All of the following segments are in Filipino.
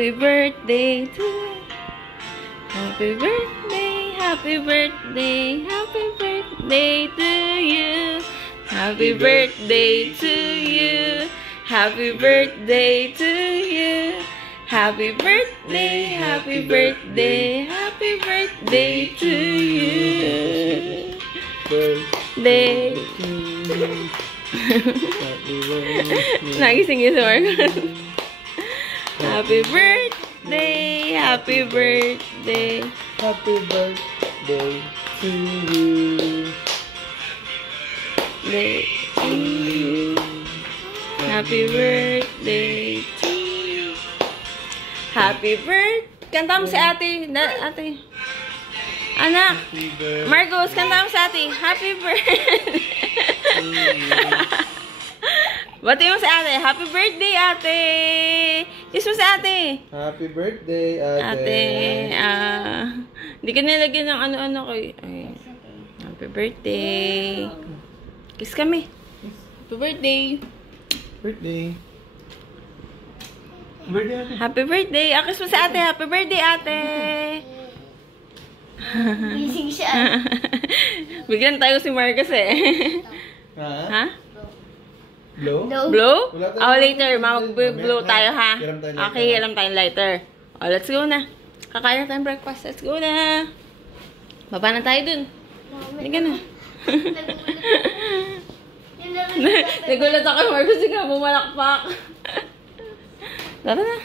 Happy birthday to you. Happy birthday, happy birthday, happy birthday to you. Happy birthday to you. Happy birthday to you. Happy birthday, happy birthday, happy birthday to you. Birthday. Nagising yun si Marcos. Happy birthday, happy birthday. Happy birthday to you. Day to you. Happy birthday to you. Happy birthday. Kanta mo si ate. Ate. Anak. Marcos, kanta mo si ate. Happy birthday. Bati mo si ate. Happy birthday, ate. Kiss mo si ate. Happy birthday, ate. Ate. Hindi ka nilagyan ng ano-ano ko. Ay. Happy birthday. Kiss kami. Happy birthday. Birthday. Birthday, ate. Happy birthday. Kiss mo si ate. Happy birthday, ate. Gising siya. Bigyan tayo si Marcos eh. Ha? Blow? Blow? Wala tayo. Later. Mag-blow tayo ha. Hiram tayo later. Okay, hiram tayong lighter. Let's go na. Kakain na tayong breakfast. Let's go na. Baba na tayo dun. Hindi ka na. Nagulat ako, Marcos. Sige, bumalakpak. Tara na.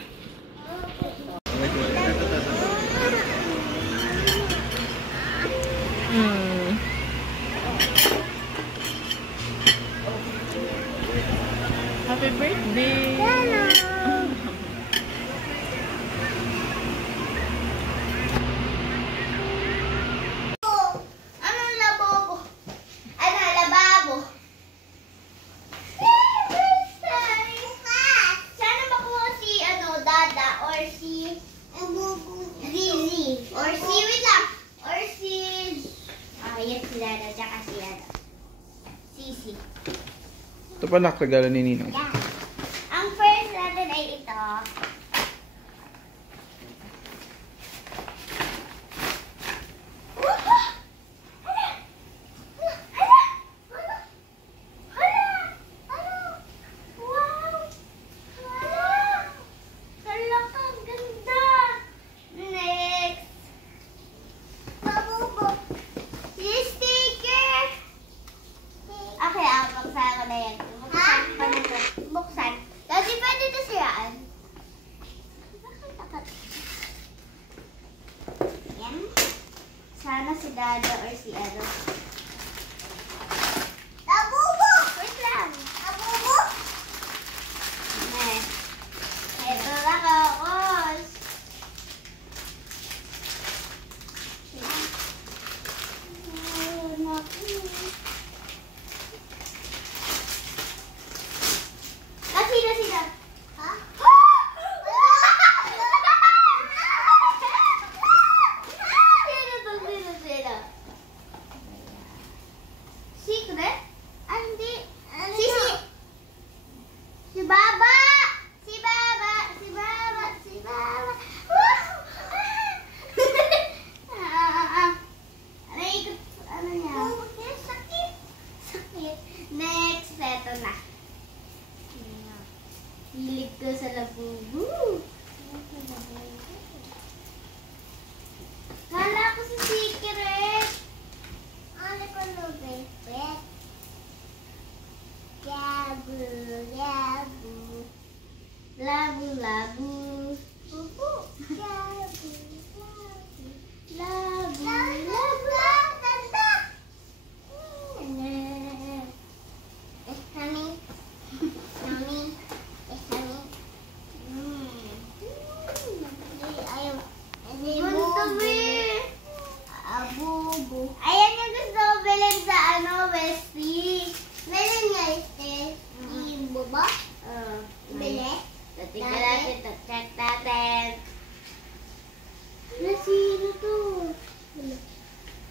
Happy birthday! Anong lababo? Ano, lababo? Sana makuha si, Dada, or si Zizi, or si, wait lang, or si, yan si Dada, tsaka si, Sisi. Ito pa nak, regalo ni Ninong. Yeah. Ang first natin ay ito. Buksan. Kasi pwede ito siraan. Yan. Sana si Dada or si Labubo! Wait lang. Labubo! Ito na kakos. Sino? Ha? Sino? Secret? Hindi. Sisi. Si Baba. Si Baba. Si Baba. Si Baba. Ano yan? Sakit. Sakit. Next, eto na. Hilig ko sa labubu. Kala ko si Secret. Ano ko lubit? Labu, labu. Labu, labu. Labu, labu. Labu, labu. Tanda. Mami. Mami. Abubu. Ayan yung gusto ko bilhin sa Westie. Bilhin nga Ibo ba? Bili? Tingnan natin ito. Check natin. Sino to?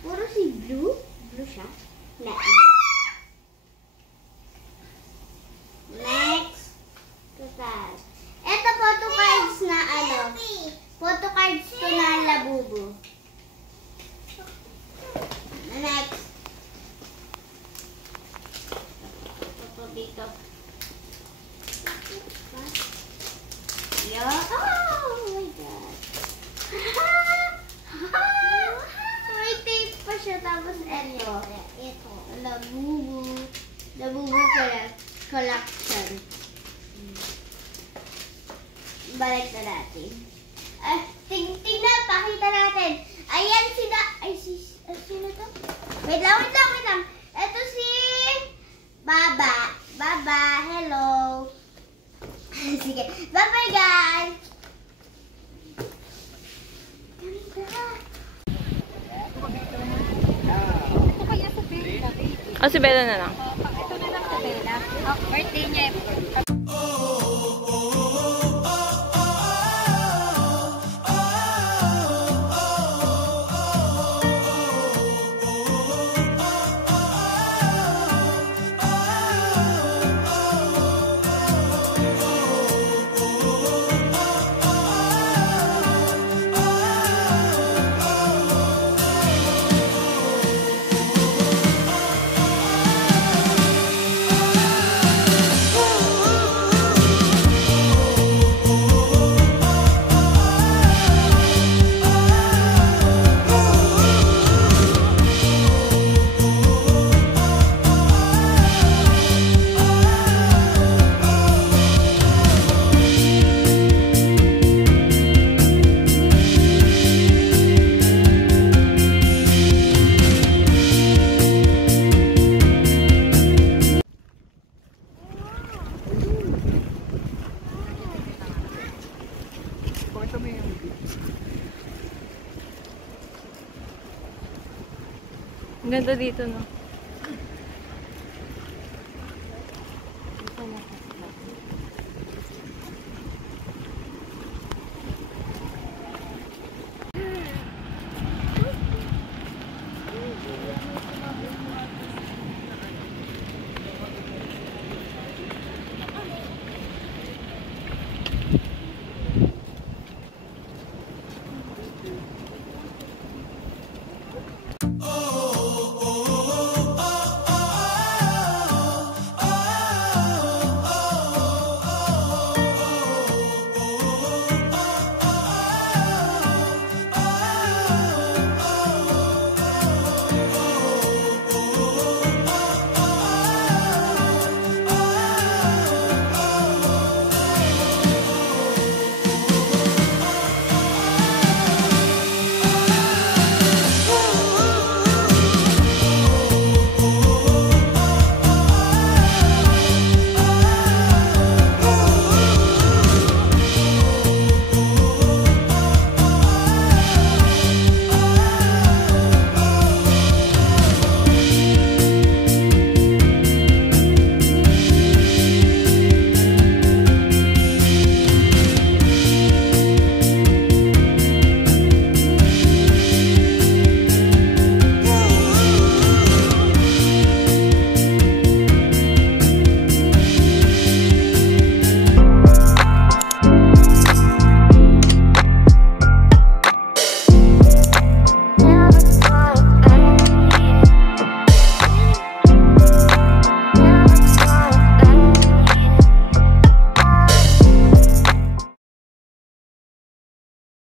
Puro si Blue? Blue siya? Next. Ito po, 2 cards na photocards to na Labubu. Next. Ito dito. Yeah. Oh my God. May tape pa siya. Tapos ito. Labubu. Labubu collection. Balik na natin. Tingnan, pakita natin. Ayan sila. Sino to? Wait lang. Ito si Baba. Baba, hello. Sige. Bye-bye, guys. O, si Bella na lang. Ito na lang sa Bella. Birthday niya. Ang ganda dito, no?